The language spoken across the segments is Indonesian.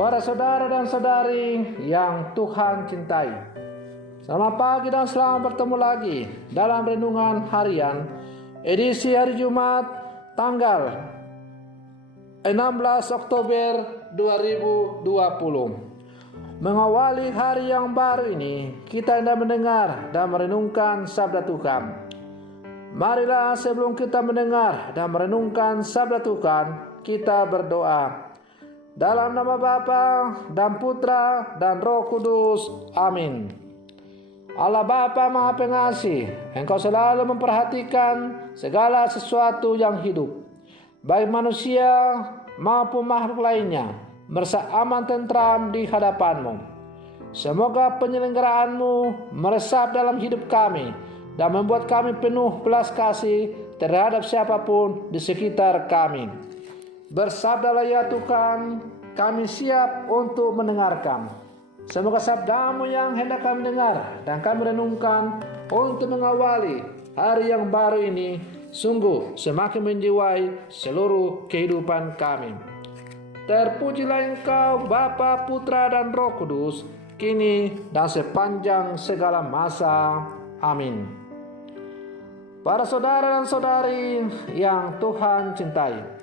Para saudara dan saudari yang Tuhan cintai, selamat pagi dan selamat bertemu lagi dalam renungan harian edisi hari Jumat tanggal 16 Oktober 2020. Mengawali hari yang baru ini, kita hendak mendengar dan merenungkan sabda Tuhan. Marilah sebelum kita mendengar dan merenungkan sabda Tuhan, kita berdoa. Dalam nama Bapa dan Putra dan Roh Kudus. Amin. Allah Bapa Maha Pengasih, Engkau selalu memperhatikan segala sesuatu yang hidup, baik manusia maupun makhluk lainnya, merasa aman tentram di hadapan-Mu. Semoga penyelenggaraanmu meresap dalam hidup kami dan membuat kami penuh belas kasih terhadap siapapun di sekitar kami. Bersabdalah ya Tuhan, kami siap untuk mendengarkan. Semoga sabda-Mu yang hendak kami dengar dan kami renungkan untuk mengawali hari yang baru ini sungguh semakin menjiwai seluruh kehidupan kami. Terpujilah Engkau Bapa, Putra dan Roh Kudus, kini dan sepanjang segala masa. Amin. Para saudara dan saudari yang Tuhan cintai,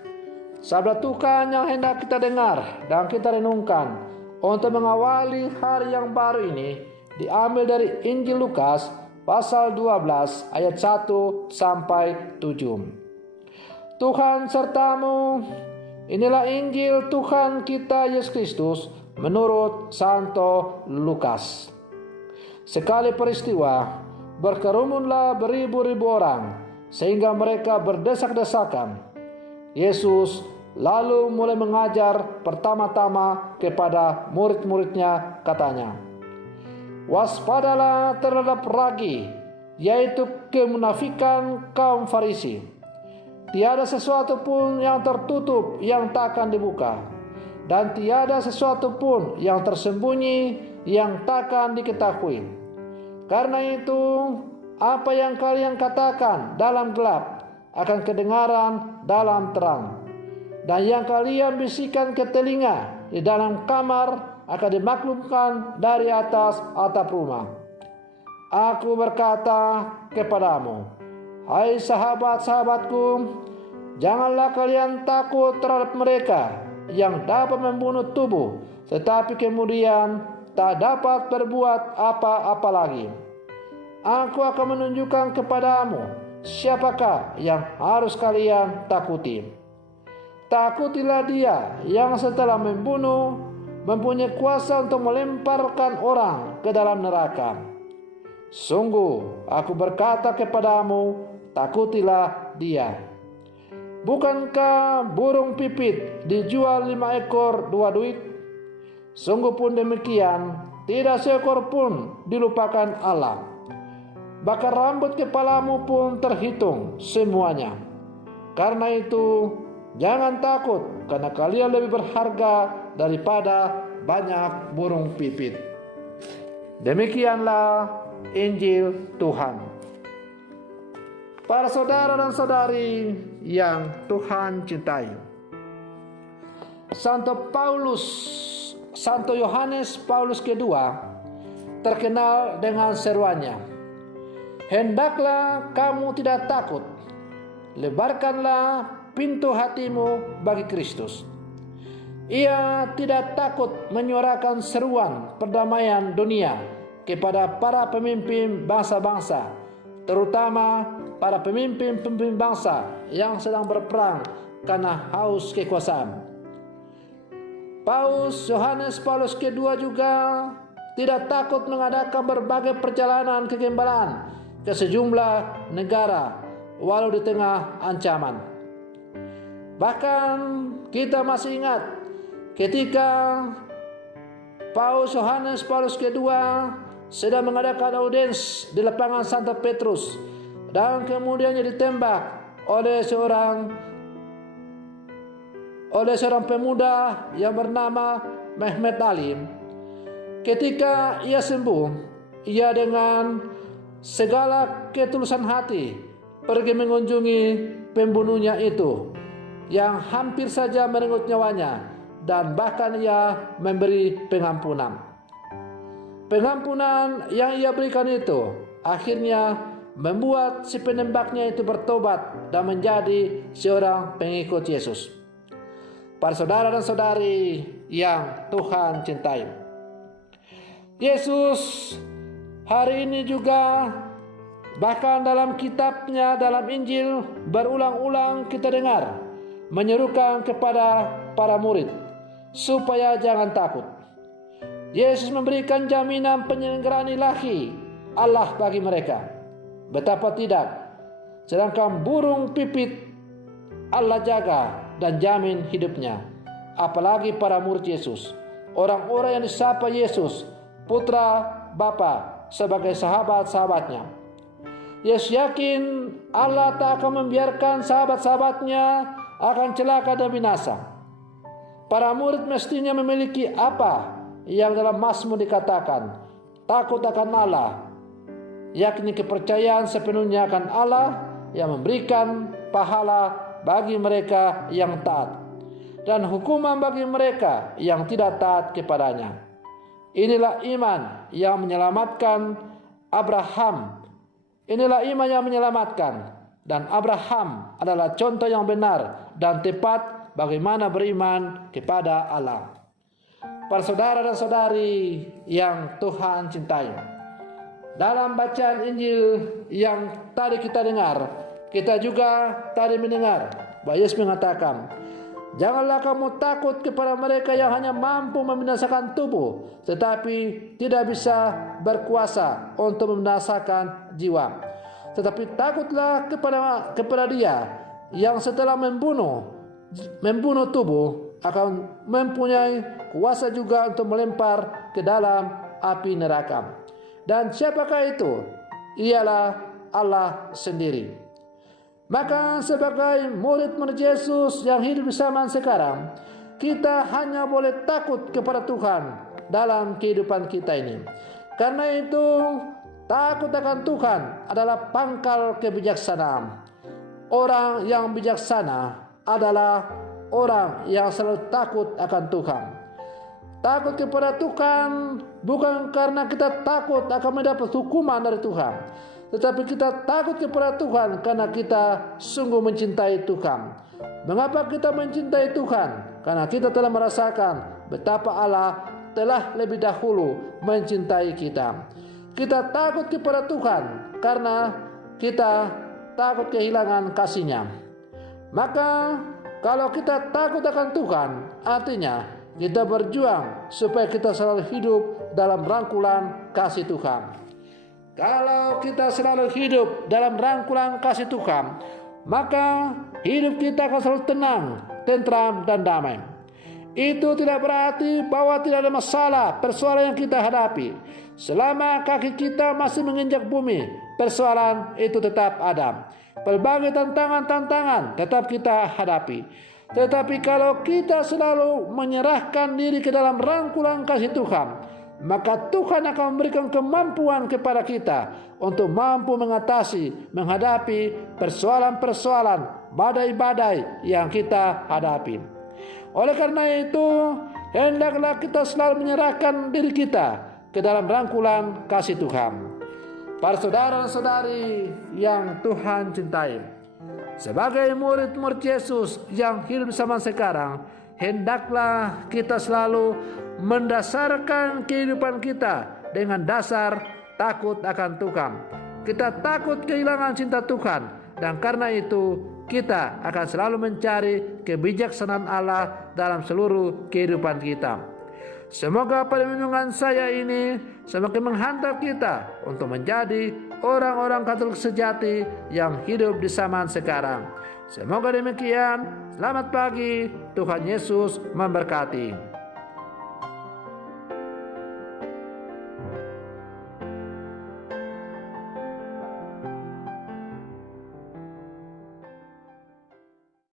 sabda Tuhan yang hendak kita dengar dan kita renungkan untuk mengawali hari yang baru ini diambil dari Injil Lukas pasal 12 ayat 1 sampai 7. Tuhan sertamu. Inilah Injil Tuhan kita Yesus Kristus menurut Santo Lukas. Sekali peristiwa, berkerumunlah beribu-ribu orang sehingga mereka berdesak-desakan. Yesus lalu mulai mengajar pertama-tama kepada murid-muridnya, katanya, "Waspadalah terhadap ragi, yaitu kemunafikan kaum Farisi. Tiada sesuatu pun yang tertutup yang takkan dibuka, dan tiada sesuatu pun yang tersembunyi yang takkan diketahui. Karena itu, apa yang kalian katakan dalam gelap akan kedengaran dalam terang, dan yang kalian bisikan ke telinga di dalam kamar akan dimaklumkan dari atas atap rumah. Aku berkata kepadamu, hai sahabat-sahabatku, janganlah kalian takut terhadap mereka yang dapat membunuh tubuh, tetapi kemudian tak dapat berbuat apa-apa lagi. Aku akan menunjukkan kepadamu siapakah yang harus kalian takuti. Takutilah dia yang setelah membunuh mempunyai kuasa untuk melemparkan orang ke dalam neraka. Sungguh aku berkata kepadamu, takutilah dia. Bukankah burung pipit dijual 5 ekor 2 duit? Sungguh pun demikian, tidak seekor pun dilupakan Allah. Bahkan rambut kepalamu pun terhitung semuanya. Karena itu, jangan takut, karena kalian lebih berharga daripada banyak burung pipit." Demikianlah Injil Tuhan. Para saudara dan saudari yang Tuhan cintai, Santo Yohanes Paulus kedua terkenal dengan seruannya, "Hendaklah kamu tidak takut, lebarkanlah pintu hatimu bagi Kristus." Ia tidak takut menyuarakan seruan perdamaian dunia kepada para pemimpin bangsa-bangsa, terutama para pemimpin bangsa yang sedang berperang karena haus kekuasaan. Yohanes Paulus kedua juga tidak takut mengadakan berbagai perjalanan kegembalaan ke sejumlah negara walau di tengah ancaman. Bahkan kita masih ingat ketika Yohanes Paulus kedua sedang mengadakan audiens di lapangan Santo Petrus dan kemudiannya ditembak oleh seorang pemuda yang bernama Mehmet Alim. Ketika ia sembuh, ia dengan segala ketulusan hati pergi mengunjungi pembunuhnya itu yang hampir saja merenggut nyawanya dan bahkan ia memberi pengampunan. Pengampunan yang ia berikan itu akhirnya membuat si penembaknya itu bertobat dan menjadi seorang pengikut Yesus. Para saudara dan saudari yang Tuhan cintai, Yesus hari ini juga bahkan dalam kitabnya, dalam Injil, berulang-ulang kita dengar menyerukan kepada para murid supaya jangan takut. Yesus memberikan jaminan penyelenggaraan ilahi Allah bagi mereka. Betapa tidak, sedangkan burung pipit Allah jaga dan jamin hidupnya. Apalagi para murid Yesus, orang-orang yang disapa Yesus putra Bapa sebagai sahabat-sahabatnya. Yesus yakin Allah tak akan membiarkan sahabat-sahabatnya akan celaka dan binasa. Para murid mestinya memiliki apa yang dalam Mazmur dikatakan, takut akan Allah, yakni kepercayaan sepenuhnya akan Allah yang memberikan pahala bagi mereka yang taat dan hukuman bagi mereka yang tidak taat kepadanya. Inilah iman yang menyelamatkan Abraham. Inilah iman yang menyelamatkan, dan Abraham adalah contoh yang benar dan tepat bagaimana beriman kepada Allah. Para saudara dan saudari yang Tuhan cintai, dalam bacaan Injil yang tadi kita dengar, kita juga tadi mendengar bahwa Yesus mengatakan, janganlah kamu takut kepada mereka yang hanya mampu membinasakan tubuh, tetapi tidak bisa berkuasa untuk membinasakan jiwa. Tetapi takutlah kepada Dia yang setelah membunuh tubuh akan mempunyai kuasa juga untuk melempar ke dalam api neraka. Dan siapakah itu? Ialah Allah sendiri. Maka sebagai murid-murid Yesus yang hidup di zaman sekarang, kita hanya boleh takut kepada Tuhan dalam kehidupan kita ini. Karena itu, takut akan Tuhan adalah pangkal kebijaksanaan. Orang yang bijaksana adalah orang yang selalu takut akan Tuhan. Takut kepada Tuhan bukan karena kita takut akan mendapat hukuman dari Tuhan, tetapi kita takut kepada Tuhan karena kita sungguh mencintai Tuhan. Mengapa kita mencintai Tuhan? Karena kita telah merasakan betapa Allah telah lebih dahulu mencintai kita. Kita takut kepada Tuhan karena kita takut kehilangan kasih-Nya. Maka kalau kita takut akan Tuhan, artinya kita berjuang supaya kita selalu hidup dalam rangkulan kasih Tuhan. Kalau kita selalu hidup dalam rangkulan kasih Tuhan, maka hidup kita akan selalu tenang, tentram, dan damai. Itu tidak berarti bahwa tidak ada masalah, persoalan yang kita hadapi. Selama kaki kita masih menginjak bumi, persoalan itu tetap ada. Berbagai tantangan-tantangan tetap kita hadapi. Tetapi kalau kita selalu menyerahkan diri ke dalam rangkulan kasih Tuhan, maka Tuhan akan memberikan kemampuan kepada kita untuk mampu menghadapi persoalan-persoalan, badai-badai yang kita hadapi. Oleh karena itu, hendaklah kita selalu menyerahkan diri kita ke dalam rangkulan kasih Tuhan. Para saudara dan saudari yang Tuhan cintai, sebagai murid-murid Yesus yang hidup zaman sekarang, hendaklah kita selalu mendasarkan kehidupan kita dengan dasar takut akan Tuhan. Kita takut kehilangan cinta Tuhan, dan karena itu kita akan selalu mencari kebijaksanaan Allah dalam seluruh kehidupan kita. Semoga perlindungan saya ini semakin menghantar kita untuk menjadi orang-orang Katolik sejati yang hidup di zaman sekarang. Semoga demikian. Selamat pagi, Tuhan Yesus memberkati.